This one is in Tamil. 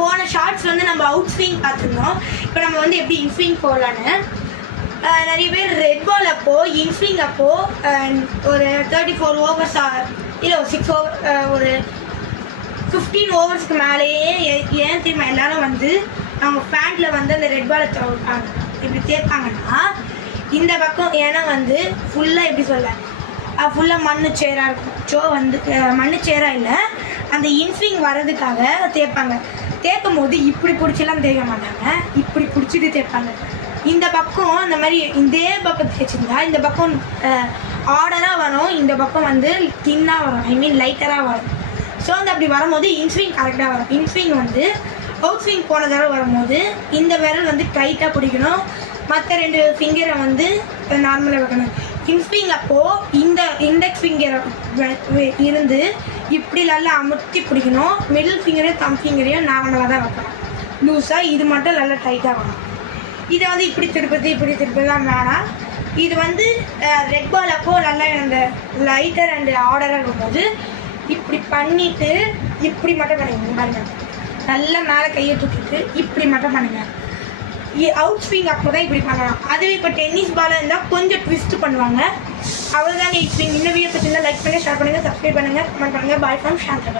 போன ஷார்ட்ஸ் வந்து நம்ம அவுட் ஸ்விங் பார்த்துருந்தோம். இப்போ நம்ம வந்து எப்படி இன்ஸ்விங் போகலான்னு. நிறைய பேர் ரெட் பால் அப்போ இன்ஸ்விங் அப்போ ஒரு 34 ஓவர்ஸ் இல்லை ஒரு 6 ஓவர் ஒரு 15 ஓவர்ஸ்க்கு மேலேயே ஏன் தெரியுமா எல்லாரும் வந்து அவங்க பேண்டில் வந்து அந்த ரெட் பாலை தவிர்ப்பாங்க. இப்படி தேர்ப்பாங்கன்னா இந்த பக்கம் ஏன்னா வந்து ஃபுல்லாக எப்படி சொல்ல ஃபுல்லாக மண்ணு சேராக இருக்கும். ஸோ வந்து மண்ணு சேராக இல்லை, அந்த இன்ஸ்விங் வர்றதுக்காக தேய்ப்பாங்க. தேய்க்கும் போது இப்படி பிடிச்சலாம் தேய்க்க மாட்டாங்க, இப்படி பிடிச்சிட்டு தேய்ப்பாங்க. இந்த பக்கம் இந்த மாதிரி இதே பக்கம் தேய்ச்சிருந்தா இந்த பக்கம் ஆர்டராக வரும், இந்த பக்கம் வந்து தின்னாக வரும், ஐ மீன் லைட்டராக வரும். ஸோ வந்து அப்படி வரும்போது இன்ஸ்விங் கரெக்டாக வரும். இன்ஸ்விங் வந்து அவுட் ஸ்விங் போன தடவை வரும்போது இந்த விரல் வந்து டைட்டாக பிடிக்கணும், மற்ற 2 ஃபிங்கரை வந்து நார்மலாக வைக்கணும். இன்ஸ்விங் அப்போது இந்த இண்டெக்ஸ் ஃபிங்கரை இருந்து இப்படி நல்லா அமுத்தி பிடிக்கணும். மிடில் ஃபிங்கரையும் தம் ஃபிங்கரையும் நார்மலாக தான் வைக்கணும், லூஸாக. இது மட்டும் நல்லா டைட்டாக வரணும். இதை வந்து இப்படி திருப்பதான் வேணாம். இது வந்து ரெட் பால் அப்போது நல்லா அந்த லைட்டர் அண்ட் ஆர்டராக இருக்கும்போது இப்படி பண்ணிவிட்டு இப்படி மட்டும் பண்ணுங்க பாருங்க, நல்லா மேலே கையை தூக்கிட்டு இப்படி மட்டும் பண்ணுங்க. அவுட் ஸ்விங் அப்போ தான் இப்படி பண்ணலாம். அதுவே இப்போ டென்னிஸ் பாலாக இருந்தால் கொஞ்சம் ட்விஸ்ட் பண்ணுவாங்க. அவ்வளோதாங்க. இந்த வீடியோ பற்றினா லைக் பண்ணுங்கள், ஷேர் பண்ணுங்கள், சப்ஸ்கிரைப் பண்ணுங்கள், கமெண்ட் பண்ணுங்கள். Bye from Shantha.